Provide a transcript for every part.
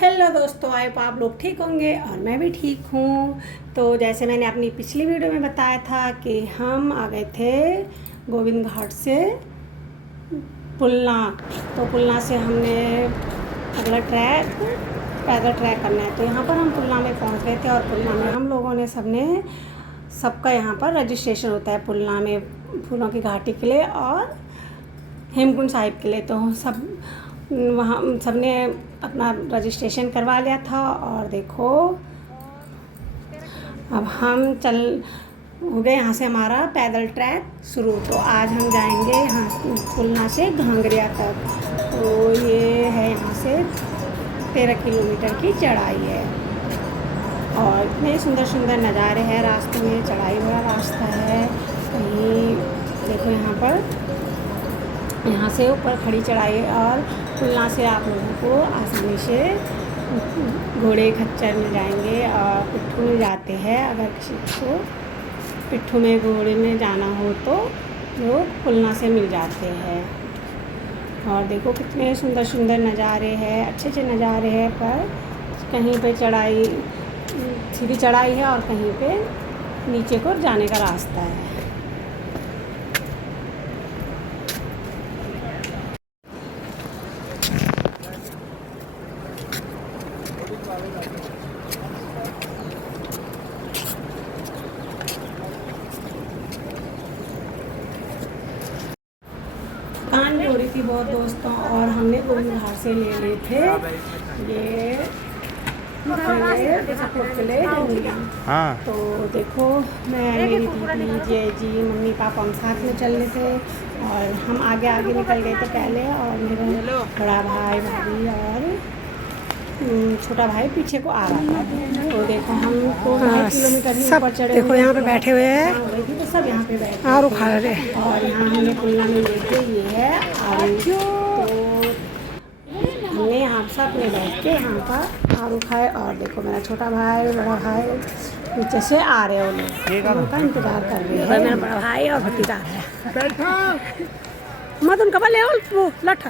Hello दोस्तों, I hope आप लोग ठीक होंगे और मैं भी ठीक हूँ। तो जैसे मैंने अपनी पिछली वीडियो में बताया था कि हम आ गए थे गोविंद घाट से पुलना। तो पुलना से हमने अगला ट्रैक पैदल ट्रैक करना है। तो यहाँ पर हम पुलना में पहुँच गए थे और पुलना में हम लोगों ने सबका यहाँ पर रजिस्ट्रेशन होता है पुलना में, फूलों की घाटी के लिए और हेमकुंड साहिब के लिए। तो वहाँ सबने अपना रजिस्ट्रेशन करवा लिया था और देखो अब हम हो गए यहाँ से हमारा पैदल ट्रैक शुरू। तो आज हम जाएंगे यहाँ पुलना से घांगरिया तक। तो ये है यहाँ से 13 किलोमीटर की चढ़ाई है और इतने सुंदर सुंदर नज़ारे हैं रास्ते में। चढ़ाई वाला रास्ता है। कहीं देखो यहाँ से ऊपर खड़ी चढ़ाई और पुलना से आप लोगों को आसानी से घोड़े खच्चर मिल जाएंगे और पिट्ठू मिल जाते हैं। अगर किसी को पिट्ठू में घोड़े में जाना हो तो वो पुलना से मिल जाते हैं। और देखो कितने सुंदर सुंदर नज़ारे हैं, अच्छे अच्छे नज़ारे हैं। पर कहीं पे चढ़ाई सीधी चढ़ाई है और कहीं पे नीचे को जाने का रास्ता है। कान भी हो रही थी बहुत दोस्तों और हमने गोविंद घाट से ले लिए थे ये सपोर्ट के लिए डंडियाँ। हाँ। तो देखो मैं मेरी दीदी जय जी मम्मी पापा हम साथ में चल रहे थे और हम आगे आगे निकल गए थे पहले और मेरा बड़ा भाई भाभी और छोटा भाई पीछे को आ रहा था। तो देखो हम तो 2.5 किलोमीटर ही ऊपर चढ़े। देखो यहाँ पे बैठे हुए हैं तो सब यहाँ पे बैठे और खा रहे। और यहाँ हमने पुलना में लेके ये है आलू। तो हमने यहाँ सब में बैठ के यहाँ पर आलू खाए। और देखो मेरा छोटा भाई बड़ा भाई नीचे से आ रहे हैं, वो लोग उनका इंतजार कर रहे हैं। मेरा बड़ा भाई और भतीजा है मत उनका ले वो लठ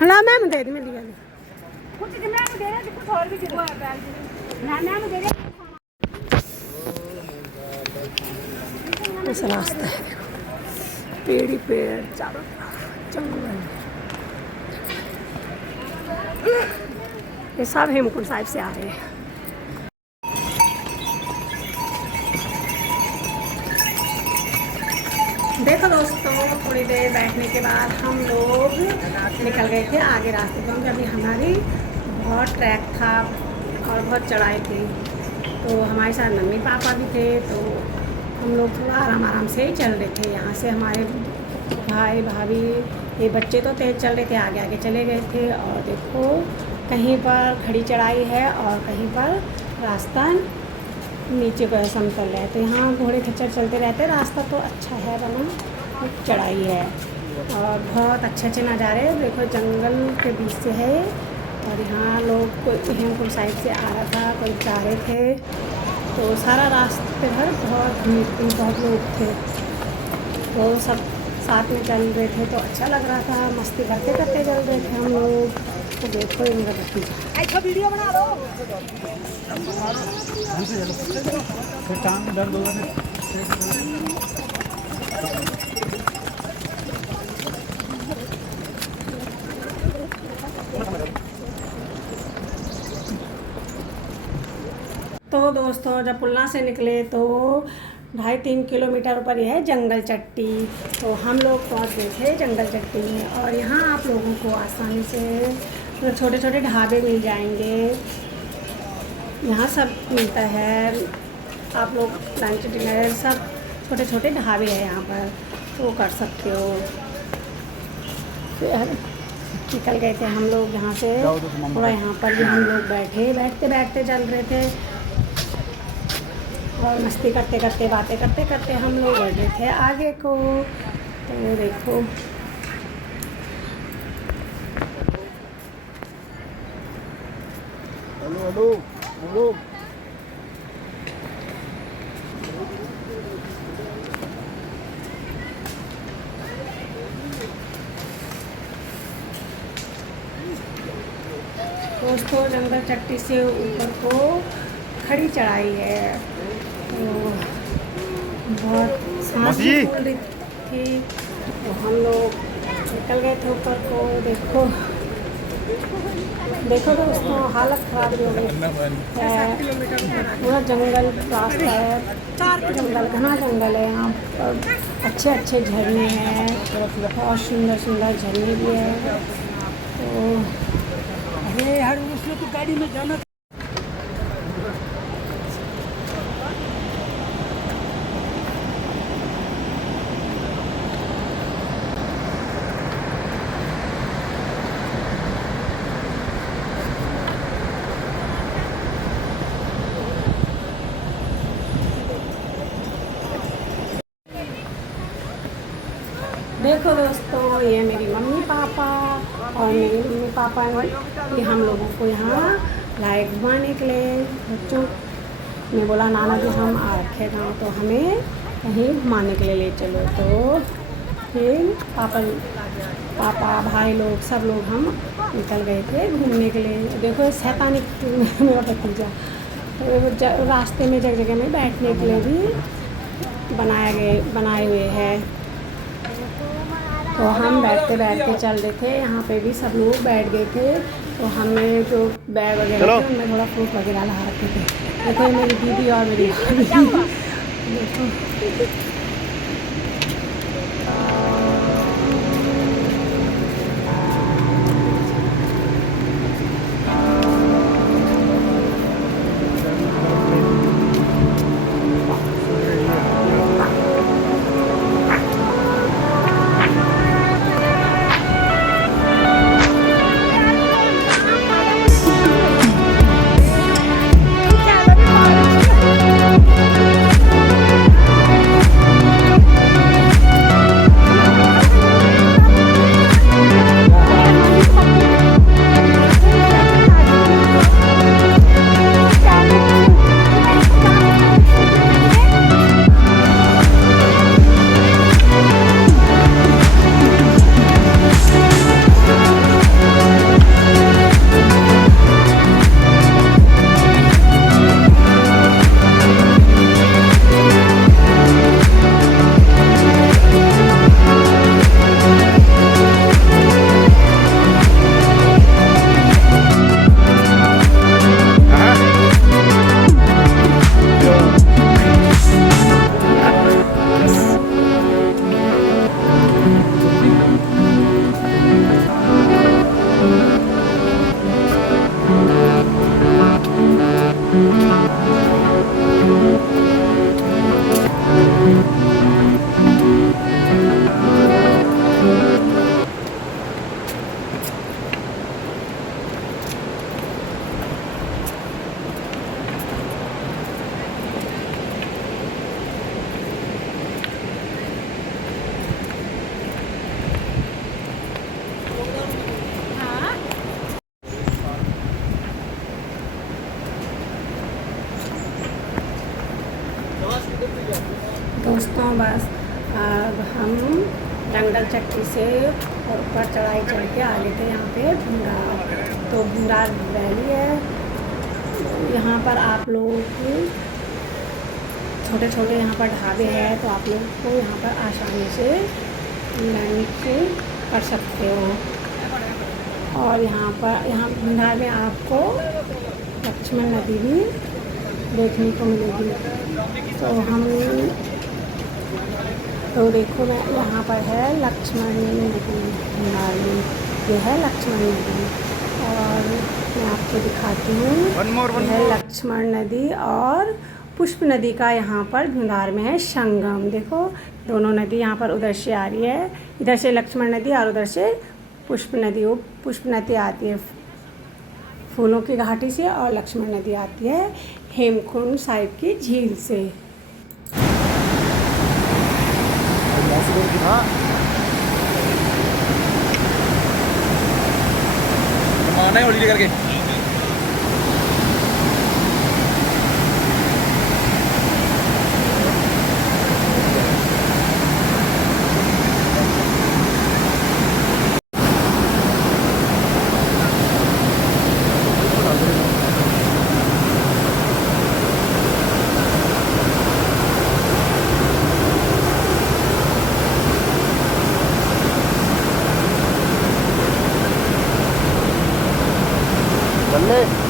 हाँ मैम दे दी मेरी कुछ मैम दे रहे कुछ और भी ऐसा रास्ता है। देखो पेड़ ही पेड़ चारों जंगल। ये सब हेमकुंड साहिब से आ रहे हैं। देखो दोस्तों थोड़ी देर बैठने के बाद हम लोग निकल गए थे आगे रास्ते, क्योंकि अभी हमारी बहुत ट्रैक था और बहुत चढ़ाई थी। तो हमारे साथ मम्मी पापा भी थे तो हम लोग थोड़ा आराम से ही चल रहे थे। यहाँ से हमारे भाई भाभी ये बच्चे तो तेज चल रहे थे, आगे आगे चले गए थे। और देखो कहीं पर खड़ी चढ़ाई है और कहीं पर रास्ता नीचे का समतल है। तो यहाँ घोड़े खच्चर चलते रहते। रास्ता तो अच्छा है बना, चढ़ाई है और बहुत अच्छे अच्छे नज़ारे। देखो जंगल के बीच से है और यहाँ लोग कोई हेमकुंड साइड से आ रहा था, कोई जा रहे थे। तो सारा रास्ते भर बहुत भीड़ थी, बहुत लोग थे। तो सब साथ में चल रहे थे तो अच्छा लग रहा था, मस्ती करते करते चल रहे थे हम लोग। तो देखो इनका भतीजा वीडियो बना लो। तो दोस्तों जब पुलना से निकले तो 2.5-3 किलोमीटर ऊपर ही है जंगल चट्टी। तो हम लोग पहुंच गए थे जंगल चट्टी में। और यहाँ आप लोगों को आसानी से छोटे छोटे ढाबे मिल जाएंगे। यहाँ सब मिलता है, आप लोग लंच डिनर सब छोटे छोटे ढाबे हैं यहाँ पर, तो वो कर सकते हो। फिर निकल गए थे हम लोग यहाँ से थोड़ा। यहाँ पर भी हम लोग बैठते बैठते चल रहे थे और मस्ती करते करते बातें करते करते हम लोग बढ़ रहे थे आगे को। तो देखो हेलो हेलो। दोस्तों जंगल चट्टी से ऊपर को खड़ी चढ़ाई है, तो बहुत सांस भी फूल रही थी, तो हम लोग निकल गए थे ऊपर को। देखो देखो दोस्तों, हालत ख़राब हो गई है। पूरा जंगल रास्ता है, जंगल घना जंगल है यहाँ पर। अच्छे अच्छे झरने हैं, बहुत सुंदर सुंदर झरने भी है। तो अरे यार उसमें तो गाड़ी में जाना। देखो दोस्तों, ये मेरी मम्मी पापा और मेरी मम्मी पापा ने हम लोगों को यहाँ लाइक घुमाने के लिए, बच्चों ने बोला नाना जी हम आ रखे गाँव, तो हमें कहीं घुमाने के लिए ले चलो। तो फिर पापा भाई लोग सब लोग हम निकल गए थे घूमने के लिए। देखो शैतानी मेरा भतीजा, तो रास्ते में जगह जगह में बैठने के लिए भी बनाए हुए हैं। तो हम बैठते बैठते चल रहे थे, यहाँ पे भी सब लोग बैठ गए थे। तो हमें जो बैग वगैरह थे उनमें थोड़ा फ्रूट वगैरह ला रखे थे। देखो मेरी दीदी और मेरी भाभी, देखो दोस्तों बस अब हम जंगल चट्टी से ऊपर चढ़ाई चढ़ के आ गए थे यहाँ पे भूंडार। तो भूंडार वैली है, यहाँ पर आप लोग छोटे छोटे यहाँ पर ढाबे हैं, तो आप लोग को यहाँ पर आसानी से लंच कर सकते हो। और यहाँ भूंडार में आपको लक्ष्मण नदी भी देखने को मिलेगी। तो देखो मैं यहाँ पर है लक्ष्मण नदी भूंडार में, ये है लक्ष्मण नदी और मैं आपको दिखाती हूँ। है लक्ष्मण नदी और पुष्प नदी का यहाँ पर भूंडार में है संगम। देखो दोनों नदी यहाँ पर उधर से आ रही है, इधर से लक्ष्मण नदी और उधर से पुष्प नदी। वो पुष्प नदी आती है फूलों की घाटी से और लक्ष्मण नदी आती है हेमकुंड साहिब की झील से। करके बल्ले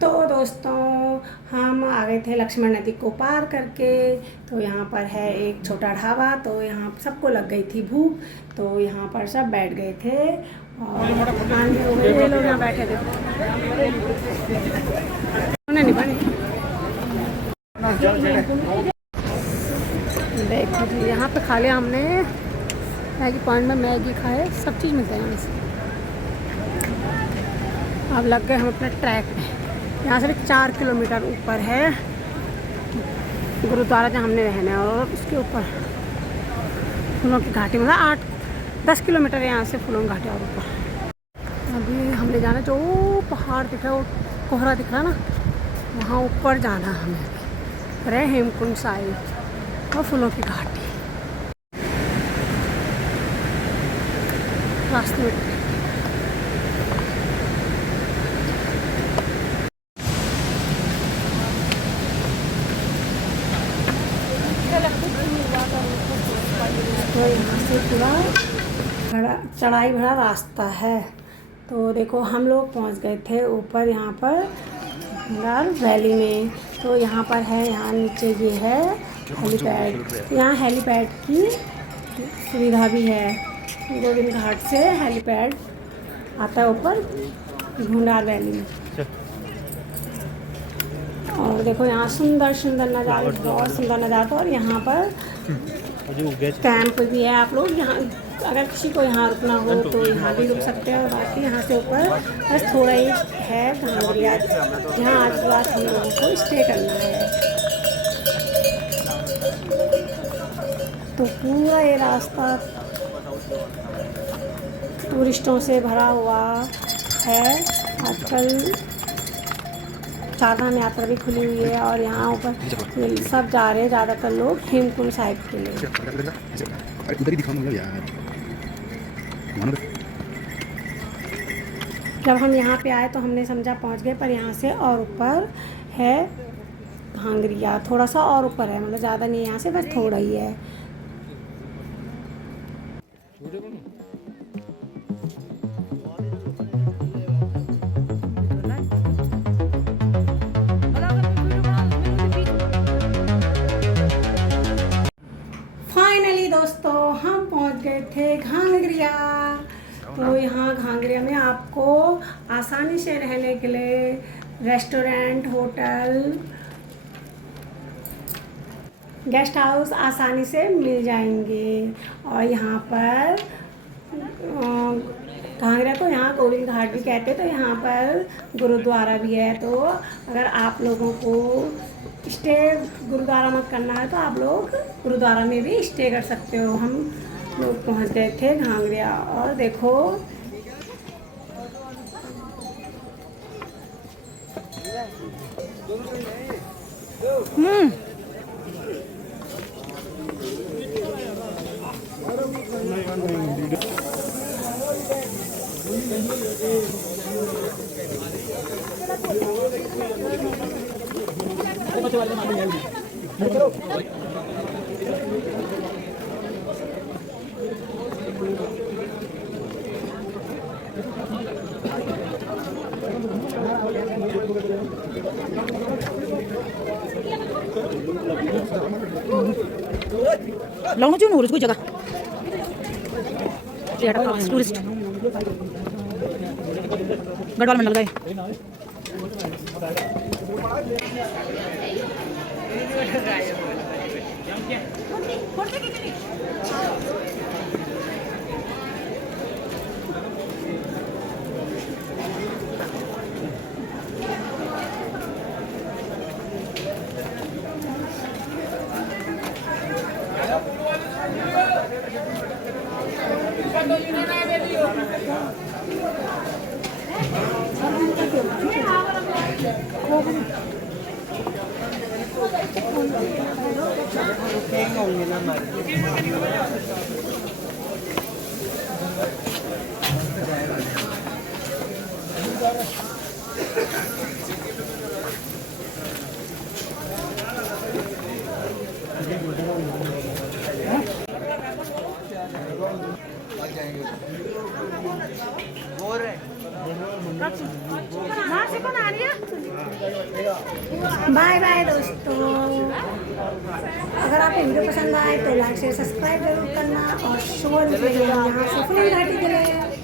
तो दोस्तों हम आ गए थे लक्ष्मण नदी को पार करके। तो यहाँ पर है एक छोटा ढाबा। तो यहाँ सबको लग गई थी भूख, तो यहाँ पर सब बैठ गए थे और ये लोग यहाँ बैठे थे। नहीं बने देखो जी, यहाँ पे खा लिया हमने मैगी पॉइंट में, मैगी खाए, सब चीज़ मिलता है यहाँ से। अब लग गए हम अपने ट्रैक में। यहाँ से भी 4 किलोमीटर ऊपर है गुरुद्वारा जहाँ हमने रहना है, और उसके ऊपर फूलों की घाटी, मतलब 8-10 किलोमीटर है यहाँ से फूलों की घाटी और ऊपर। अभी हमने जाना जो पहाड़ दिख रहा है, वो कोहरा दिख रहा है ना, वहाँ ऊपर जाना हमें। रहे हेमकुंड साहिब और फूलों की घाटी रास्ते में। तो यहाँ से पूरा चढ़ाई भरा रास्ता है। तो देखो हम लोग पहुँच गए थे ऊपर, यहाँ पर गंगार वैली में। तो यहाँ पर है, यहाँ नीचे ये है हेलीपैड। यहाँ हेलीपैड की सुविधा भी है, गोविंद घाट से हेलीपैड आता है ऊपर गंगार वैली में। और देखो यहाँ सुंदर सुंदर नज़ारे, बहुत सुंदर नज़ारा। और यहाँ पर कैंप भी है। आप लोग यहाँ अगर किसी को यहाँ रुकना हो तो यहाँ भी रुक सकते हैं। और बाकी यहाँ से ऊपर बस थोड़ा ही है घांगरिया, जहाँ आज रात हम लोगों को स्टे करना है। तो पूरा ये रास्ता टूरिस्टों से भरा हुआ है। आजकल चारधाम यात्रा भी खुली हुई है, और यहाँ ऊपर सब जा रहे हैं ज़्यादातर लोग हेमकुंड साहिब के लिए। उधर ही दिखाओ मुझे यार। जब हम यहाँ पे आए तो हमने समझा पहुँच गए, पर यहाँ से और ऊपर है घांगरिया, थोड़ा सा और ऊपर है, मतलब ज़्यादा नहीं, यहाँ से बस थोड़ा ही है। फाइनली दोस्तों हम पहुँच गए थे घांगरिया। तो यहाँ घांगरिया में आपको आसानी से रहने के लिए रेस्टोरेंट, होटल, गेस्ट हाउस आसानी से मिल जाएंगे। और यहाँ पर घांगरिया को यहाँ गोविंद घाट भी कहते हैं। तो यहाँ पर गुरुद्वारा भी है। तो अगर आप लोगों को स्टे गुरुद्वारा में करना है तो आप लोग गुरुद्वारा में भी स्टे कर सकते हो। हम लोग पहुँच गए थे घांगरिया, और देखो लाउनु चाहिँ हुनु कोही जग्गा टुरिस्ट गढवाल मंडल गए। बाय बाय दोस्तों। अगर आपको वीडियो पसंद आए तो लाइक शेयर सब्सक्राइब जरूर करना और शोर यहाँ से फिल्म घाटी के लिए